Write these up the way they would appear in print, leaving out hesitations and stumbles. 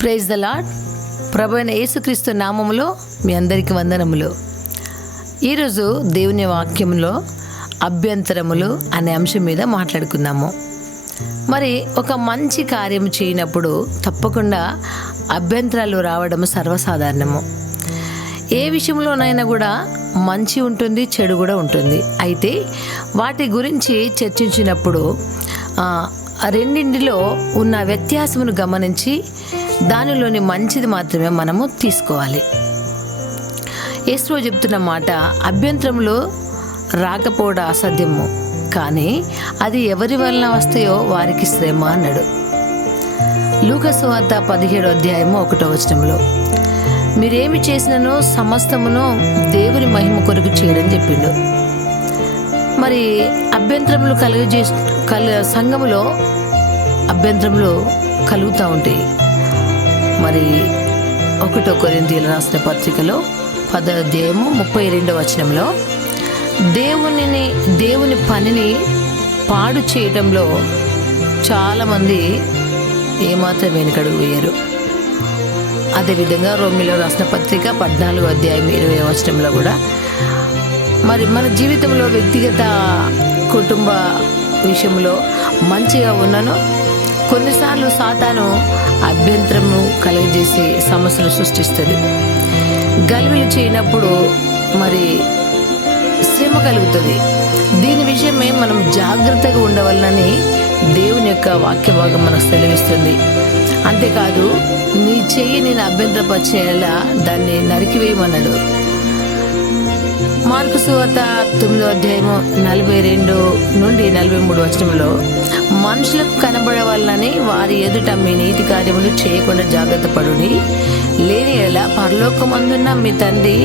Praise the lord. ప్రభు అయిన యేసుక్రీస్తు నామములో మీ అందరికీ వందనములు. ఈరోజు దేవుని వాక్యంలో అభ్యంతరములు అనే అంశం మీద మాట్లాడుకుందాము. మరి ఒక మంచి కార్యం చేయనప్పుడు తప్పకుండా అభ్యంతరాలు రావడం సర్వసాధారణము. ఏ విషయంలోనైనా కూడా మంచి ఉంటుంది, చెడు కూడా ఉంటుంది. అయితే వాటి గురించి చర్చించినప్పుడు రెండింటిలో ఉన్న వ్యత్యాసమును గమనించి దానిలోని మంచిది మాత్రమే మనము తీసుకోవాలి. యేసు చెప్తున్న మాట, అభ్యంతరములు రాకపోవడం అసాధ్యము, కానీ అది ఎవరి వలన వస్తాయో వారికి శ్రమ అన్నాడు. లూకా సువార్త 17వ అధ్యాయము 1వ వచనంలో, మీరేమి చేసినను సమస్తమును దేవుని మహిమ కొరకు చేయడం చెప్పిండు. మరి అభ్యంతరములు సంఘములో అభ్యంతరములు కలుగుతూ ఉంటాయి. మరి 1 కొరింథీయుల రాసిన పత్రికలో 10వ అధ్యాయము 32వ వచనంలో, దేవుని పనిని పాడు చేయడంలో చాలామంది ఏమాత్రం వెనుకడుగు వేయరు. అదేవిధంగా రోమిలో రాసిన పత్రిక 14వ అధ్యాయం 20వ వచనంలో కూడా మరి మన జీవితంలో వ్యక్తిగత కుటుంబ విషయంలో మంచిగా ఉన్నను కొన్నిసార్లు సాతాను అభ్యంతరము కలుగజేసి సమస్యలు సృష్టిస్తుంది. గలిబిలి చేయనప్పుడు మరి శ్రమ కలుగుతుంది. దీని విషయమే మనం జాగ్రత్తగా ఉండవాలని దేవుని యొక్క వాక్య భాగం మనకు సెలవిస్తుంది. అంతేకాదు, నీ చెయ్యి నేను అభ్యంతరపరిచేలా దాన్ని నరికివేయమన్నాడు. మార్కు సువార్త 9వ అధ్యాయము 42 నుండి 43 వచనంలో, మనుషులకు కనబడవాలని వారి ఎదుట మీ నీతి కార్యములు చేయకుండా జాగ్రత్త పడుడి, లేని ఎలా పరలోకమందున్న మీ తండ్రి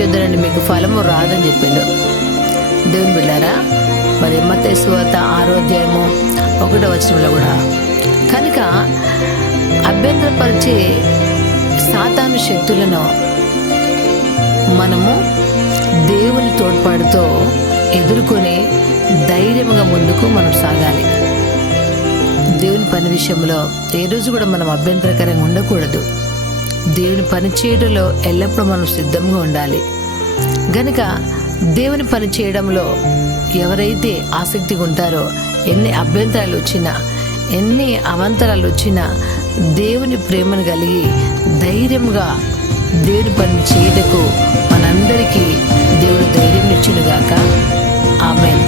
యొద్ద నుండి మీకు ఫలము రాదని చెప్పిండు. దేవుని బిడ్డారా, మరి మత్తయి సువార్త 6వ అధ్యాయము 1వ వచనంలో కూడా, కనుక అభ్యంతరపరిచే సాతాను శక్తులను మనము దేవుని తోడ్పాటుతో ఎదుర్కొని ధైర్యంగా ముందుకు మనం సాగాలి. దేవుని పని విషయంలో ఏ రోజు కూడా మనం అభ్యంతరకరంగా ఉండకూడదు. దేవుని పని చేయడంలో ఎల్లప్పుడూ మనం సిద్ధంగా ఉండాలి. గనుక దేవుని పని చేయడంలో ఎవరైతే ఆసక్తిగా ఉంటారో, ఎన్ని అభ్యంతరాలు వచ్చినా, ఎన్ని అవాంతరాలు వచ్చినా, దేవుని ప్రేమను కలిగి ధైర్యంగా దేవుని పని చేయటకు మనందరికీ దేవుడు ధైర్యం ఇచ్చునుగాక. ఆమేన్.